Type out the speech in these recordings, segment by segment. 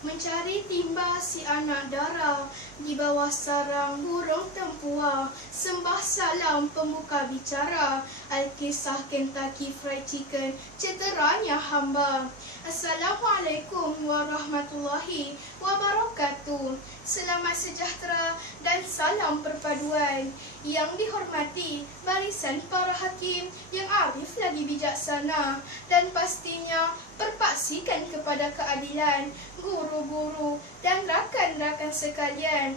Mencari timba si anak dara di bawah sarang burung tempua. Sembah salam pembuka bicara, Alkisah Kentucky Fried Chicken, ceteranya hamba. Assalamualaikum warahmatullahi wabarakatuh. Selamat sejahtera dan salam perpaduan. Yang dihormati barisan para hakim yang arif lagi bijaksana, dan pastinya perpaksikan kepada keadilan guru-guru dan rakan-rakan sekalian.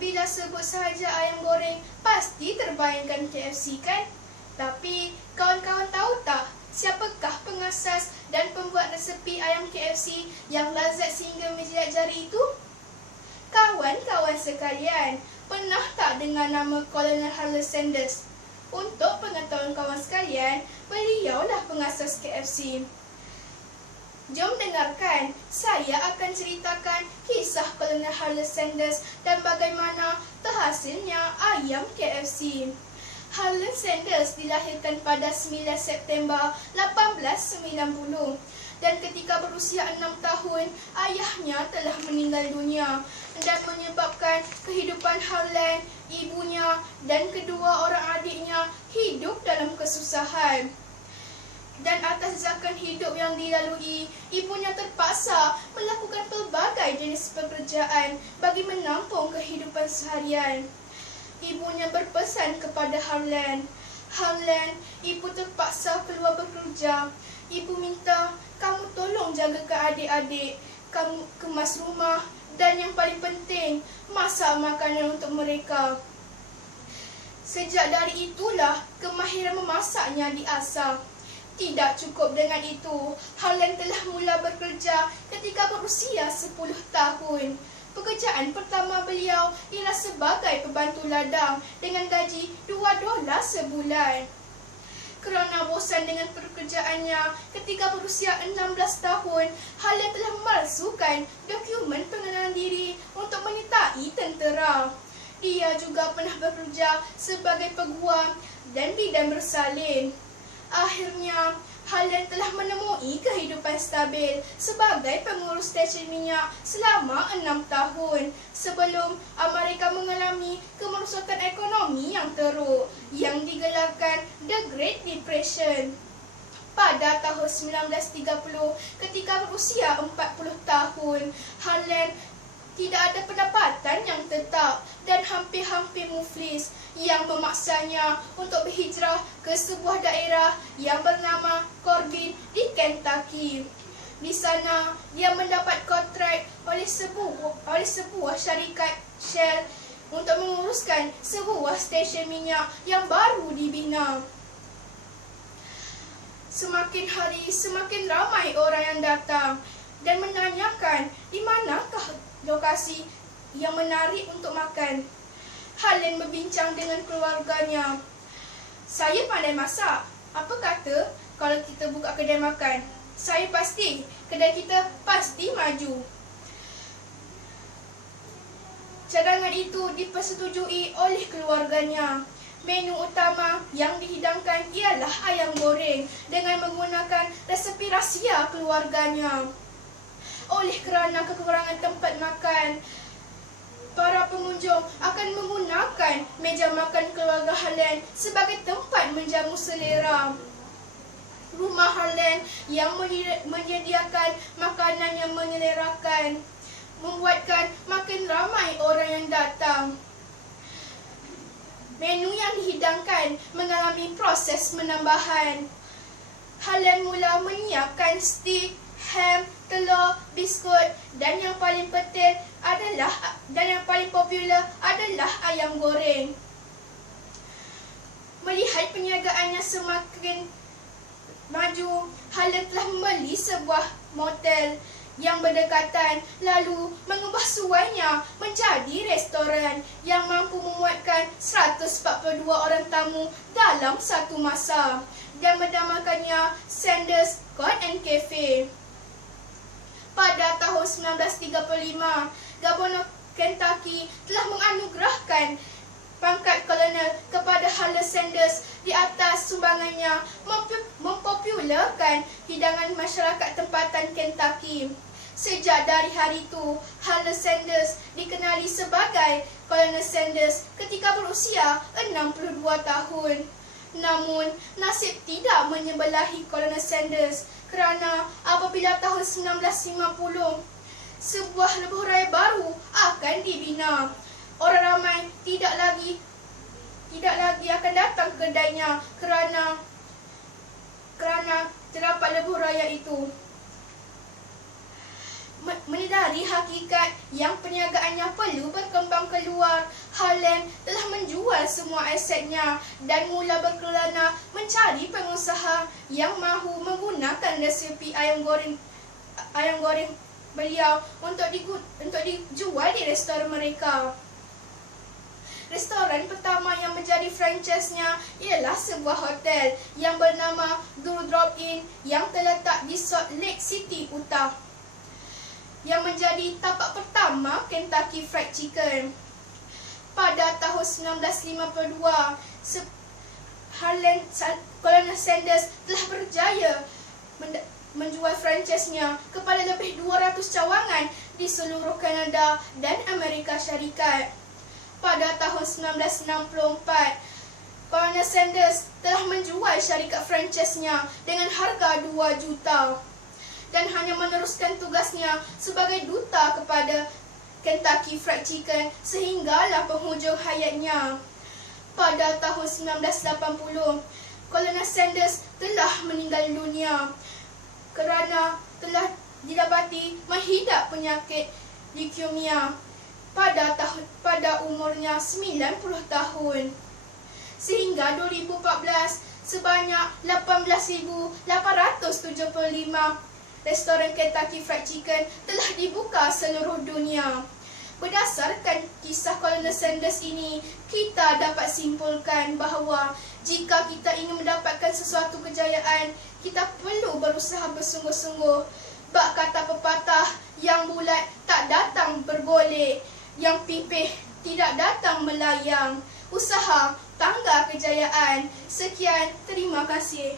Bila sebut sahaja ayam goreng, pasti terbayangkan KFC kan? Tapi kawan-kawan tahu tak siapakah pengasas dan pembuat resepi ayam KFC yang lazat sehingga menjilat jari itu? Kawan-kawan sekalian, pernah tak dengar nama Colonel Harold Sanders? Untuk pengetahuan kawan sekalian, beliaulah pengasas KFC. Jom dengarkan, saya akan ceritakan kisah Colonel Harold Sanders dan bagaimana terhasilnya ayam KFC. Harold Sanders dilahirkan pada 9 September 1890 dan ketika berusia 6 tahun, ayahnya telah meninggal dunia dan menyebabkan kehidupan Harold, ibunya dan kedua orang adiknya hidup dalam kesusahan. Dan atas zakan hidup yang dilalui, ibunya terpaksa melakukan pelbagai jenis pekerjaan bagi menampung kehidupan seharian. Ibunya berpesan kepada Harold, "Harold, ibu terpaksa keluar bekerja. Ibu minta kamu tolong jagakan adik-adik, kamu kemas rumah dan yang paling penting, masak makanan untuk mereka." Sejak dari itulah kemahiran memasaknya diasah. Tidak cukup dengan itu, Harold telah mula bekerja ketika berusia 10 tahun. Pekerjaan pertama beliau ialah sebagai pembantu ladang dengan gaji $2 sebulan. Kerana bosan dengan pekerjaannya, ketika berusia 16 tahun, Harold telah memalsukan dokumen pengenalan diri untuk menyertai tentera. Dia juga pernah bekerja sebagai peguam dan bidan bersalin. Akhirnya, Harold telah menemui kehidupan stabil sebagai pengurus stesen minyak selama 6 tahun sebelum Amerika mengalami kemerosotan ekonomi yang teruk yang digelarkan The Great Depression. Pada tahun 1930, ketika berusia 40 tahun, Harold tidak ada pendapatan yang tetap dan hampir-hampir muflis yang memaksanya untuk berhijrah ke sebuah daerah yang bernama Corbin di Kentucky. Di sana, dia mendapat kontrak oleh sebuah syarikat Shell untuk menguruskan sebuah stesen minyak yang baru dibina. Semakin hari, semakin ramai orang yang datang dan menanyakan di manakah lokasi yang menarik untuk makan. Harold berbincang dengan keluarganya. "Saya pandai masak. Apa kata kalau kita buka kedai makan? Saya pasti kedai kita pasti maju." Cadangan itu dipersetujui oleh keluarganya. Menu utama yang dihidangkan ialah ayam goreng dengan menggunakan resepi rahsia keluarganya. Oleh kerana kekurangan tempat makan, para pengunjung akan menggunakan meja makan keluarga Harold sebagai tempat menjamu selera. Rumah Harold yang menyediakan makanan yang menyelerakan membuatkan makin ramai orang yang datang. Menu yang dihidangkan mengalami proses penambahan. Harold mula menyiapkan steak, ham, telur, biskut dan yang paling popular adalah ayam goreng. Melihat perniagaannya semakin maju, Harold telah membeli sebuah motel yang berdekatan lalu mengubah suainya menjadi restoran yang mampu memuatkan 142 orang tamu dalam satu masa dan menamakannya Sanders Court and Cafe. Pada tahun 1935, Gubernur Kentucky telah menganugerahkan pangkat kolonel kepada Harold Sanders di atas sumbangannya mempopularkan hidangan masyarakat tempatan Kentucky. Sejak dari hari itu, Colonel Sanders dikenali sebagai Colonel Sanders ketika berusia 62 tahun. Namun, nasib tidak menyebelahi Colonel Sanders kerana apabila tahun 1950, sebuah lebuh raya baru akan dibina. Orang ramai tidak lagi akan datang ke kedainya kerana terdapat lebuh raya itu. Menyedari hakikat yang perniagaannya perlu berkembang keluar, Harland telah menjual semua asetnya dan mula berkelana mencari pengusaha yang mahu menggunakan resepi ayam goreng beliau untuk dijual di restoran mereka. Restoran pertama yang menjadi franchise-nya ialah sebuah hotel yang bernama Dulu Drop-In yang terletak di Salt Lake City, Utah, yang menjadi tapak pertama Kentucky Fried Chicken. Pada tahun 1952, Colonel Sanders telah berjaya menjual franchise-nya kepada lebih 200 cawangan di seluruh Kanada dan Amerika Syarikat. Pada tahun 1964, Colonel Sanders telah menjual syarikat franchise-nya dengan harga 2 juta. Dan hanya meneruskan tugasnya sebagai duta kepada Kentucky Fried Chicken sehinggalah penghujung hayatnya. Pada tahun 1980, Colonel Sanders telah meninggal dunia kerana telah didapati menghidap penyakit leukemia pada umurnya 90 tahun. Sehingga 2014, sebanyak 18,875 restoran Kentucky Fried Chicken telah dibuka seluruh dunia. Berdasarkan kisah Colonel Sanders ini, kita dapat simpulkan bahawa jika kita ingin mendapatkan sesuatu kejayaan, kita perlu berusaha bersungguh-sungguh. Bak kata pepatah, yang bulat tak datang bergolek, yang pipih tidak datang melayang. Usaha tangga kejayaan. Sekian, terima kasih.